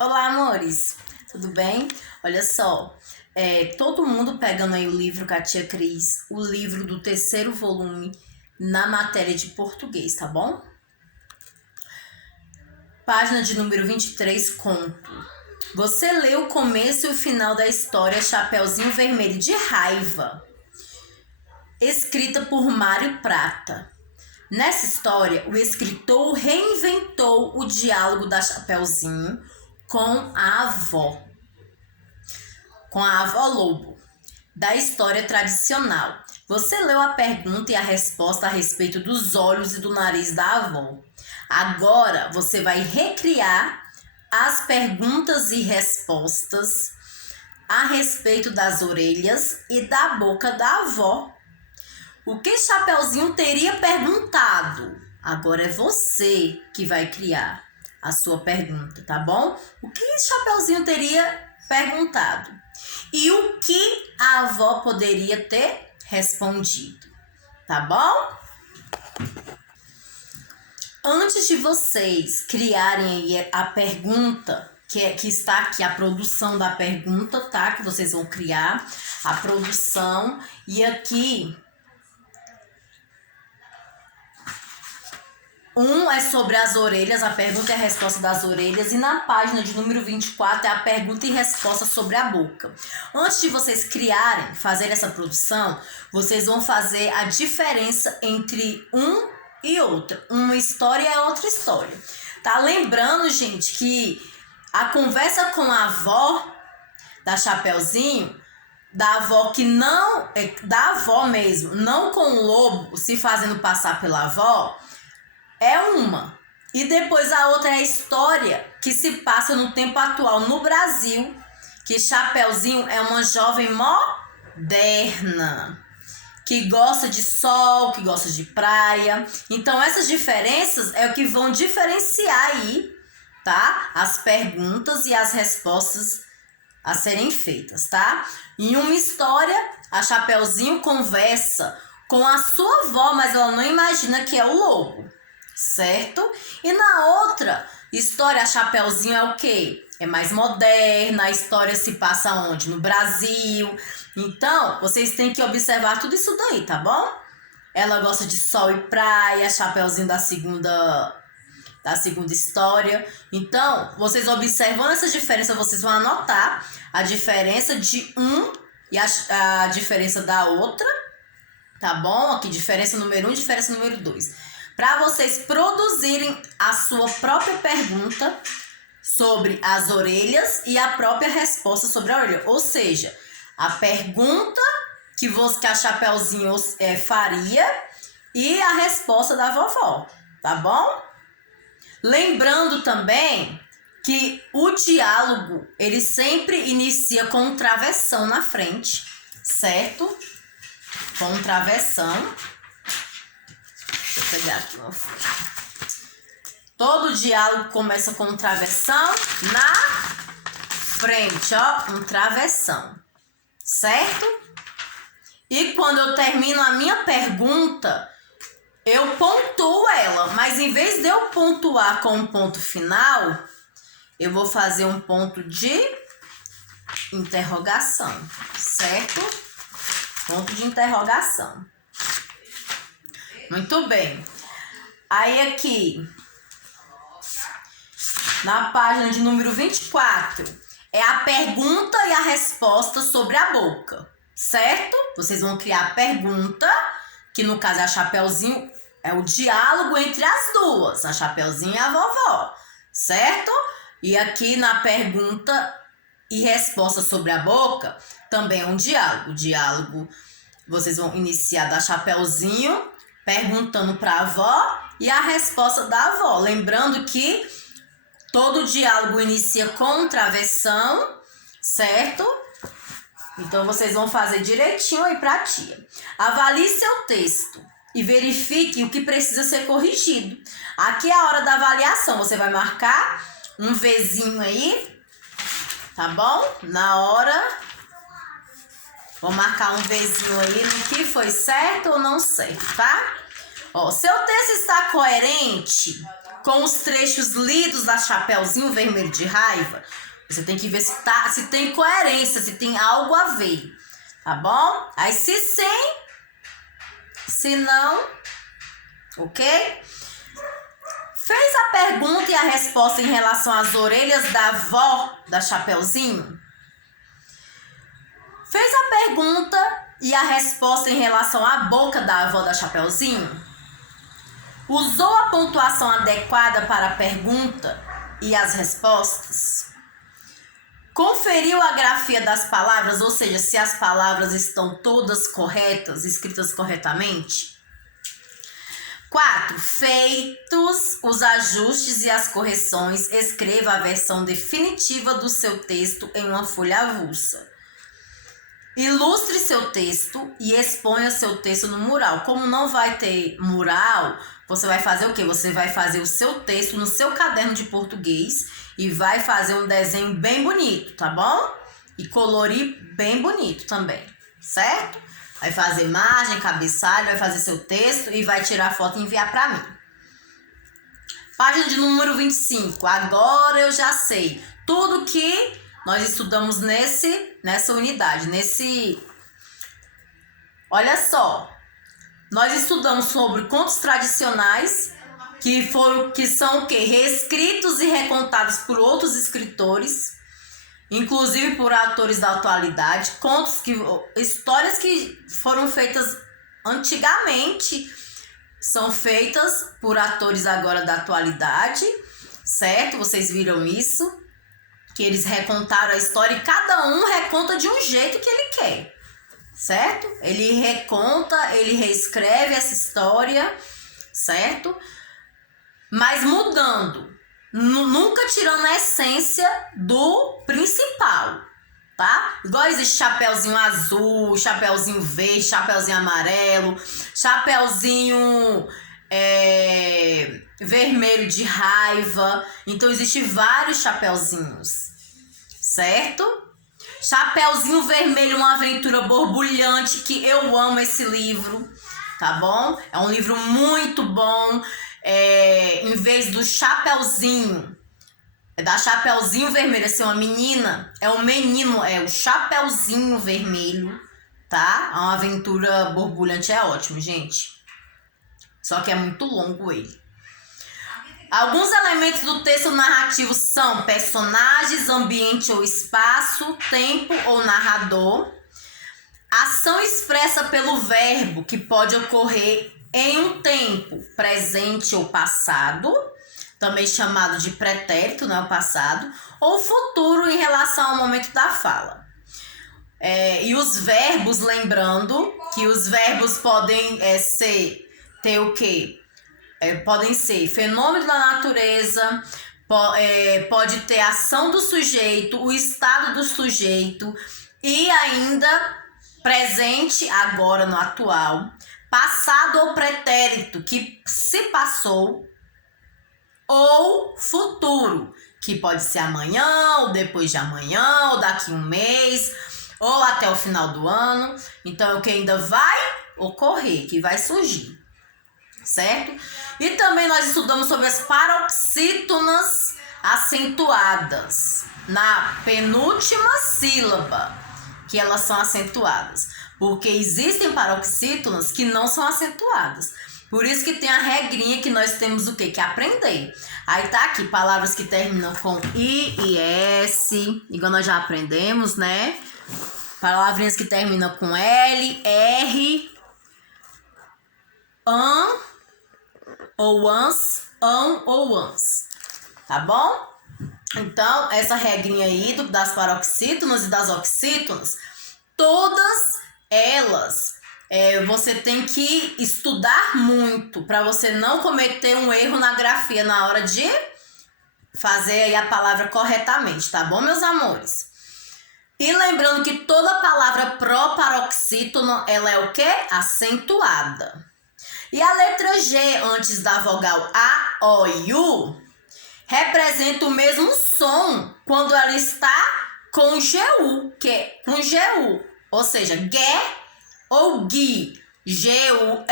Olá, amores! Tudo bem? Olha só, todo mundo pegando aí o livro com a tia Cris, o livro do terceiro volume na matéria de português, tá bom? Página de número 23, conto. Você leu o começo e o final da história Chapeuzinho Vermelho de Raiva, escrita por Mário Prata. Nessa história, o escritor reinventou o diálogo da Chapeuzinho com a avó Lobo, da história tradicional. Você leu a pergunta e a resposta a respeito dos olhos e do nariz da avó. Agora você vai recriar as perguntas e respostas a respeito das orelhas e da boca da avó. O que Chapeuzinho teria perguntado? Agora é você que vai criar a sua pergunta, tá bom? O que Chapeuzinho teria perguntado? E o que a avó poderia ter respondido, tá bom? Antes de vocês criarem a pergunta, que está aqui a produção da pergunta, tá? Que vocês vão criar a produção. E aqui, é sobre as orelhas, a pergunta e a resposta das orelhas. E na página de número 24 é a pergunta e resposta sobre a boca. Antes de vocês criarem, fazer essa produção, vocês vão fazer a diferença entre um e outro. Uma história é outra história. Tá lembrando, gente, que a conversa com a avó da Chapeuzinho, da avó que não, da avó mesmo, não com o lobo se fazendo passar pela avó, é uma. E depois a outra é a história que se passa no tempo atual no Brasil, que Chapeuzinho é uma jovem moderna, que gosta de sol, que gosta de praia. Então essas diferenças é o que vão diferenciar aí, tá? As perguntas e as respostas a serem feitas, tá? Em uma história, a Chapeuzinho conversa com a sua avó, mas ela não imagina que é o lobo, certo? E na outra história, a Chapeuzinho é o quê? É mais moderna, a história se passa onde? No Brasil. Então, vocês têm que observar tudo isso daí, tá bom? Ela gosta de sol e praia, Chapeuzinho da segunda história. Então, vocês observando essa diferença, vocês vão anotar a diferença de um e a diferença da outra, tá bom? Aqui, diferença número 1 e diferença número 2. Para vocês produzirem a sua própria pergunta sobre as orelhas e a própria resposta sobre a orelha. Ou seja, a pergunta que a Chapeuzinho faria e a resposta da vovó, tá bom? Lembrando também que o diálogo, ele sempre inicia com um travessão na frente, certo? Com um travessão. Deixa eu pegar aqui uma folha. Todo diálogo começa com um travessão na frente, ó, um travessão, certo? E quando eu termino a minha pergunta, eu pontuo ela, mas em vez de eu pontuar com um ponto final, eu vou fazer um ponto de interrogação, certo? Ponto de interrogação. Muito bem. Aí aqui, na página de número 24, é a pergunta e a resposta sobre a boca, certo? Vocês vão criar a pergunta, que no caso é a Chapeuzinho, é o diálogo entre as duas, a Chapeuzinho e a vovó, certo? E aqui na pergunta e resposta sobre a boca, também é um diálogo. O diálogo, vocês vão iniciar da Chapeuzinho, perguntando para a avó, e a resposta da avó. Lembrando que todo diálogo inicia com um travessão, certo? Então, vocês vão fazer direitinho aí pra tia. Avalie seu texto e verifique o que precisa ser corrigido. Aqui é a hora da avaliação. Você vai marcar um Vzinho aí, tá bom? Na hora, vou marcar um Vzinho aí no que foi certo ou não certo, tá? Ó, seu texto está coerente com os trechos lidos da Chapeuzinho Vermelho de Raiva? Você tem que ver se tem coerência, se tem algo a ver, tá bom? Aí se sim, se não, ok? Fez a pergunta e a resposta em relação às orelhas da avó da Chapeuzinho? Fez a pergunta e a resposta em relação à boca da avó da Chapeuzinho? Usou a pontuação adequada para a pergunta e as respostas? Conferiu a grafia das palavras, ou seja, se as palavras estão todas corretas, escritas corretamente? 4. Feitos os ajustes e as correções, escreva a versão definitiva do seu texto em uma folha avulsa. Ilustre seu texto e exponha seu texto no mural. Como não vai ter mural, você vai fazer o quê? Você vai fazer o seu texto no seu caderno de português e vai fazer um desenho bem bonito, tá bom? E colorir bem bonito também, certo? Vai fazer imagem, cabeçalho, vai fazer seu texto e vai tirar foto e enviar para mim. Página de número 25. Agora eu já sei tudo que nós estudamos nessa unidade, Olha só, nós estudamos sobre contos tradicionais que são o quê? Reescritos e recontados por outros escritores, inclusive por autores da atualidade, histórias que foram feitas antigamente, são feitas por atores agora da atualidade, certo? Vocês viram isso? Que eles recontaram a história e cada um reconta de um jeito que ele quer, certo? Ele reconta, ele reescreve essa história, certo? Mas mudando, nunca tirando a essência do principal, tá? Igual existe chapeuzinho azul, chapeuzinho verde, chapeuzinho amarelo, chapeuzinho vermelho de raiva. Então existe vários chapeuzinhos, certo? Chapeuzinho Vermelho, uma aventura borbulhante, que eu amo esse livro, tá bom? É um livro muito bom. Em vez do Chapeuzinho, da Chapeuzinho Vermelho ser uma menina, é um menino, é o Chapeuzinho Vermelho, tá? É uma aventura borbulhante, é ótimo, gente. Só que é muito longo ele. Alguns elementos do texto narrativo são personagens, ambiente ou espaço, tempo ou narrador, ação expressa pelo verbo, que pode ocorrer em um tempo presente ou passado, também chamado de pretérito, né, o passado, ou futuro em relação ao momento da fala. E os verbos, lembrando que os verbos podem ter o quê? Podem ser fenômeno da natureza, pode ter ação do sujeito, o estado do sujeito e ainda presente agora no atual, passado ou pretérito que se passou, ou futuro que pode ser amanhã ou depois de amanhã ou daqui um mês ou até o final do ano. Então é o que ainda vai ocorrer, que vai surgir. Certo? E também nós estudamos sobre as paroxítonas acentuadas na penúltima sílaba, que elas são acentuadas, porque existem paroxítonas que não são acentuadas. Por isso que tem a regrinha que nós temos o quê? Que aprender. Aí tá aqui, palavras que terminam com I e S, igual nós já aprendemos, né? Palavrinhas que terminam com L, R, an, ou ans, ão ou ans, tá bom? Então, essa regrinha aí das paroxítonas e das oxítonas, todas elas, você tem que estudar muito para você não cometer um erro na grafia na hora de fazer aí a palavra corretamente, tá bom, meus amores? E lembrando que toda palavra pró-paroxítono, ela é o quê? Acentuada. E a letra G antes da vogal A, O e U representa o mesmo som quando ela está com GU, que é com GU, ou seja, G ou GUI, GUE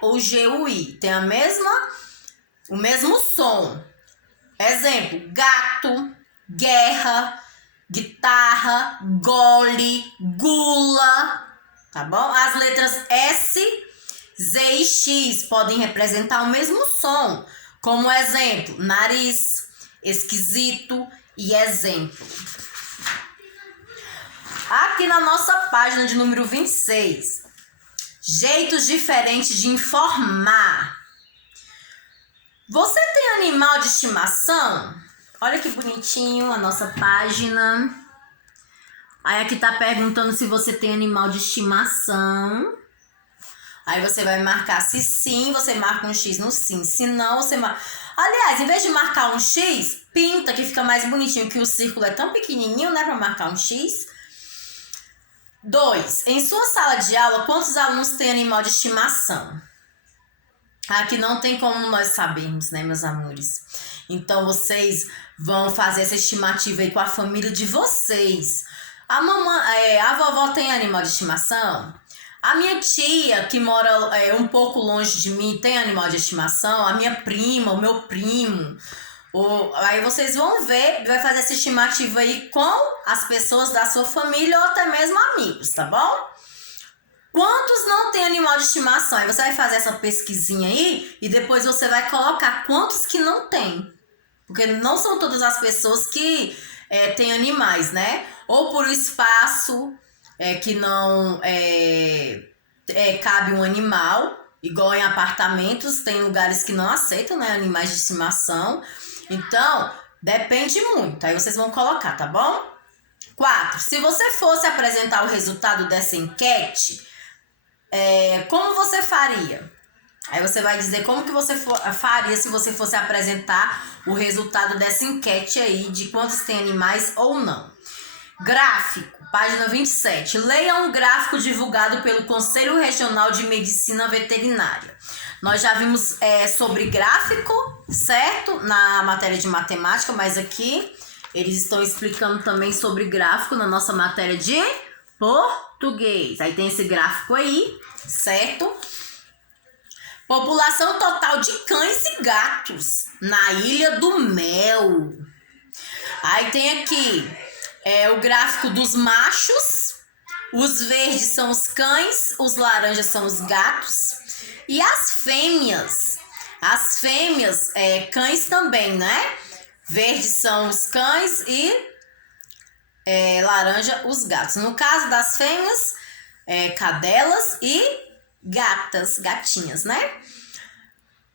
ou GUI, tem a mesma o mesmo som. Exemplo, gato, guerra, guitarra, gole, gula, tá bom? As letras S, Z e X podem representar o mesmo som, como exemplo, nariz, esquisito e exemplo. Aqui na nossa página de número 26, jeitos diferentes de informar. Você tem animal de estimação? Olha que bonitinho a nossa página. Aí aqui tá perguntando se você tem animal de estimação. Aí você vai marcar se sim, você marca um X no sim. Se não, você marca... Aliás, em vez de marcar um X, pinta que fica mais bonitinho, que o círculo é tão pequenininho, né, pra marcar um X. 2. Em sua sala de aula, quantos alunos têm animal de estimação? Aqui não tem como nós sabermos, né, meus amores? Então, vocês vão fazer essa estimativa aí com a família de vocês. A vovó tem animal de estimação? A minha tia, que mora um pouco longe de mim, tem animal de estimação? A minha prima, o meu primo... Aí vocês vão ver, vai fazer essa estimativa aí com as pessoas da sua família ou até mesmo amigos, tá bom? Quantos não tem animal de estimação? Aí você vai fazer essa pesquisinha aí e depois você vai colocar quantos que não tem. Porque não são todas as pessoas que têm animais, né? Ou por espaço que não cabe um animal, igual em apartamentos, tem lugares que não aceitam, né, animais de estimação. Então, depende muito. Aí vocês vão colocar, tá bom? 4. Se você fosse apresentar o resultado dessa enquete, como você faria? Aí você vai dizer como que você faria se você fosse apresentar o resultado dessa enquete aí, de quantos tem animais ou não. Gráfico, página 27. Leia um gráfico divulgado pelo Conselho Regional de Medicina Veterinária. Nós já vimos sobre gráfico, certo? Na matéria de matemática, mas aqui eles estão explicando também sobre gráfico na nossa matéria de português. Aí tem esse gráfico aí, certo? População total de cães e gatos na Ilha do Mel. Aí tem aqui o gráfico dos machos. Os verdes são os cães, os laranjas são os gatos. E as fêmeas? As fêmeas, cães também, né? Verdes são os cães e laranja os gatos. No caso das fêmeas, cadelas e gatas, gatinhas, né?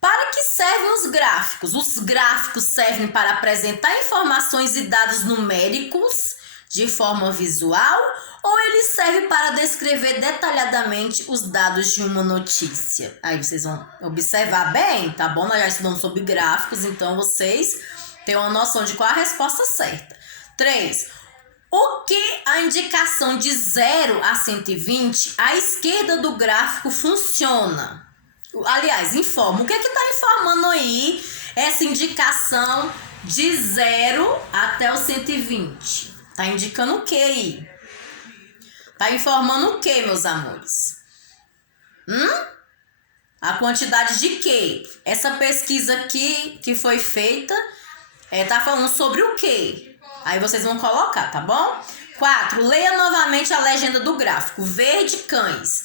Para que servem os gráficos? Os gráficos servem para apresentar informações e dados numéricos de forma visual, ou eles servem para descrever detalhadamente os dados de uma notícia? Aí vocês vão observar bem, tá bom? Nós já estudamos sobre gráficos, então vocês têm uma noção de qual a resposta certa. 3. O que a indicação de 0 a 120 à esquerda do gráfico funciona? Aliás, informa. O que está informando aí essa indicação de 0 até o 120? Tá indicando o que aí? Tá informando o que, meus amores? A quantidade de quê? Essa pesquisa aqui que foi feita tá falando sobre o quê? Aí vocês vão colocar, tá bom? 4. Leia novamente a legenda do gráfico. Verde, cães.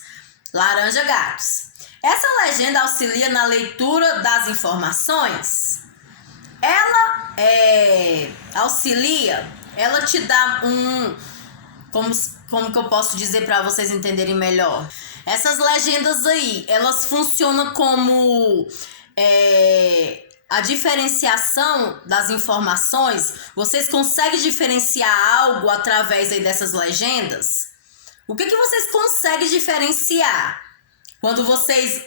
Laranja, gatos. Essa legenda auxilia na leitura das informações? Ela auxilia, ela te dá como que eu posso dizer para vocês entenderem melhor? Essas legendas aí, elas funcionam como a diferenciação das informações. Vocês conseguem diferenciar algo através aí dessas legendas? O que vocês conseguem diferenciar quando vocês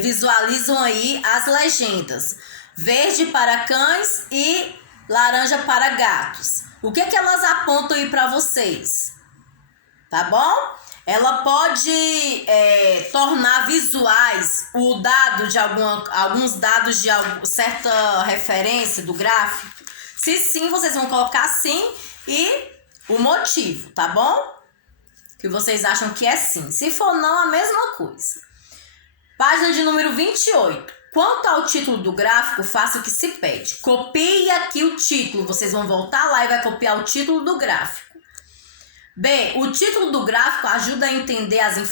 visualizam aí as legendas? Verde para cães e laranja para gatos. O que elas apontam aí para vocês? Tá bom? Ela pode tornar visuais o dado de alguns dados de certa referência do gráfico? Se sim, vocês vão colocar sim e o motivo, tá bom? Que vocês acham que é sim. Se for não, a mesma coisa. Página de número 28. Quanto ao título do gráfico, faça o que se pede. Copie aqui o título. Vocês vão voltar lá e vai copiar o título do gráfico. B. O título do gráfico ajuda a entender as informações